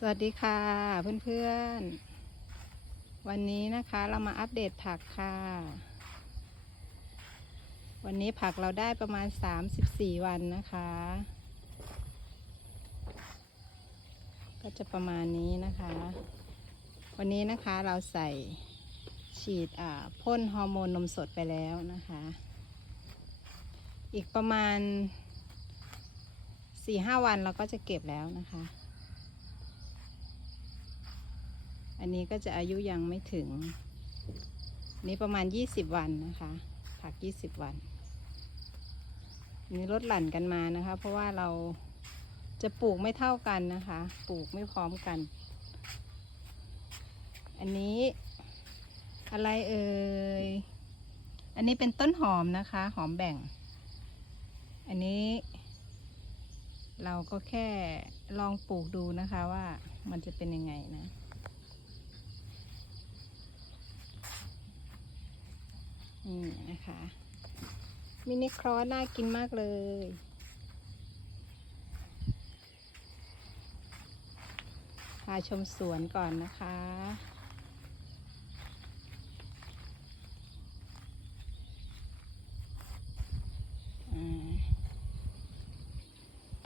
สวัสดีค่ะเพื่อนๆ วันนี้นะคะเรามาอัปเดตผักค่ะ วันนี้ผักเราได้ประมาณ 34 วันนะคะ ก็จะประมาณนี้นะคะ วันนี้นะคะเราใส่ฉีดอ่าพ่นฮอร์โมนนมสดไปแล้วนะคะ อีกประมาณ 4-5 วันเราก็จะเก็บแล้วนะคะ อันนี้ก็จะอายุยังไม่ถึง นี่ประมาณ 20 วันนะคะ ผัก 20 วันนี่ลดหลั่นกันมานะคะ เพราะว่าเราจะปลูกไม่เท่ากันนะคะ ปลูกไม่พร้อมกัน อันนี้อะไรเอ่ย อันนี้เป็นต้นหอมนะคะ หอมแบ่ง อันนี้ เราก็แค่ลองปลูกดูนะคะว่ามันจะเป็นยังไงนะ นี่นะคะ มินิครอสน่ากินมากเลย พาชมสวนก่อนนะคะ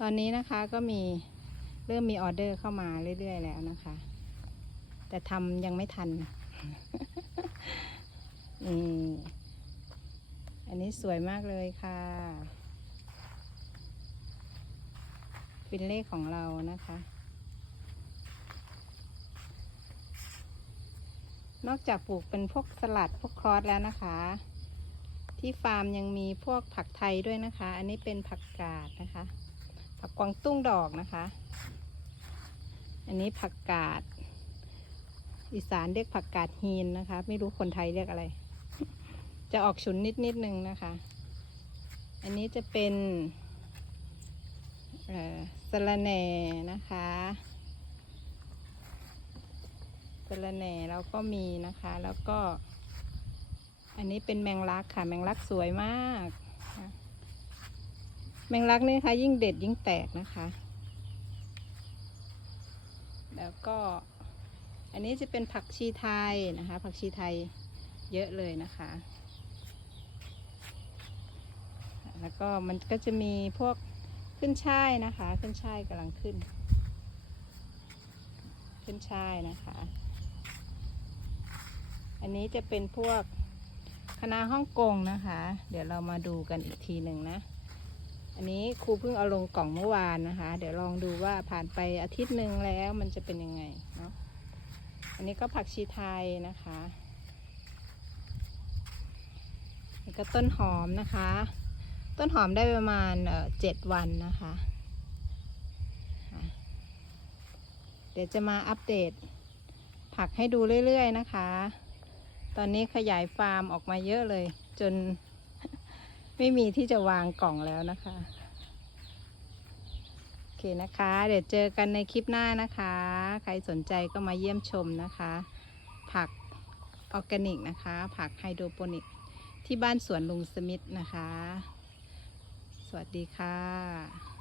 ตอนนี้นะคะก็มีเริ่มมีออเดอร์เข้ามาเรื่อย ๆ แล้วนะคะ แต่ทำยังไม่ทัน นี่อันนี้ สวยมากเลยค่ะ เป็นเลขของเรานะคะ นอกจากปลูกเป็นพวกสลัดพวกคอสแล้วนะคะ ที่ฟาร์มยังมีพวกผักไทยด้วยนะคะ อันนี้เป็นผักกาดนะคะ ผักกวางตุ้งดอกนะคะ อันนี้ผักกาด อีสานเรียกผักกาดฮีนนะคะ ไม่รู้คนไทยเรียกอะไร จะออกฉุนนิดนิดนึงนะคะ อันนี้จะเป็นสะระแหน่นะคะสะระแหน่เราก็มีนะคะ แล้วก็ อันนี้เป็นแมงลักค่ะ แมงลักสวยมาก แมงลักนี่นะคะยิ่งเด็ดยิ่งแตกนะคะ แล้วก็อันนี้จะเป็นผักชีไทยนะคะ ผักชีไทยเยอะเลยนะคะ แล้วก็มันก็จะมีพวกขึ้นช่ายนะคะ ขึ้นช่ายกำลังขึ้น ขึ้นช่ายนะคะ อันนี้จะเป็นพวกคณะฮ่องกงนะคะ เดี๋ยวเรามาดูกันอีกทีหนึ่งนะ อันนี้ครูเพิ่งเอาลงกล่องเมื่อวานนะคะ เดี๋ยวลองดูว่าผ่านไปอาทิตย์หนึ่งแล้วมันจะเป็นยังไงเนาะ อันนี้ก็ผักชีไทยนะคะนี่ก็ต้นหอมนะคะ ต้นหอมได้ประมาณเจ็ดวันนะคะ เดี๋ยวจะมาอัปเดต ผักให้ดูเรื่อยๆนะคะ ตอนนี้ขยายฟาร์มออกมาเยอะเลย จนไม่มีที่จะวางกล่องแล้วนะคะ โอเคนะคะ เดี๋ยวเจอกันในคลิปหน้านะคะ ใครสนใจก็มาเยี่ยมชมนะคะ ผักออร์แกนิกนะคะ ผักไฮโดรโปนิกที่บ้านสวนลุงสมิธนะคะ วัสดีค่ะ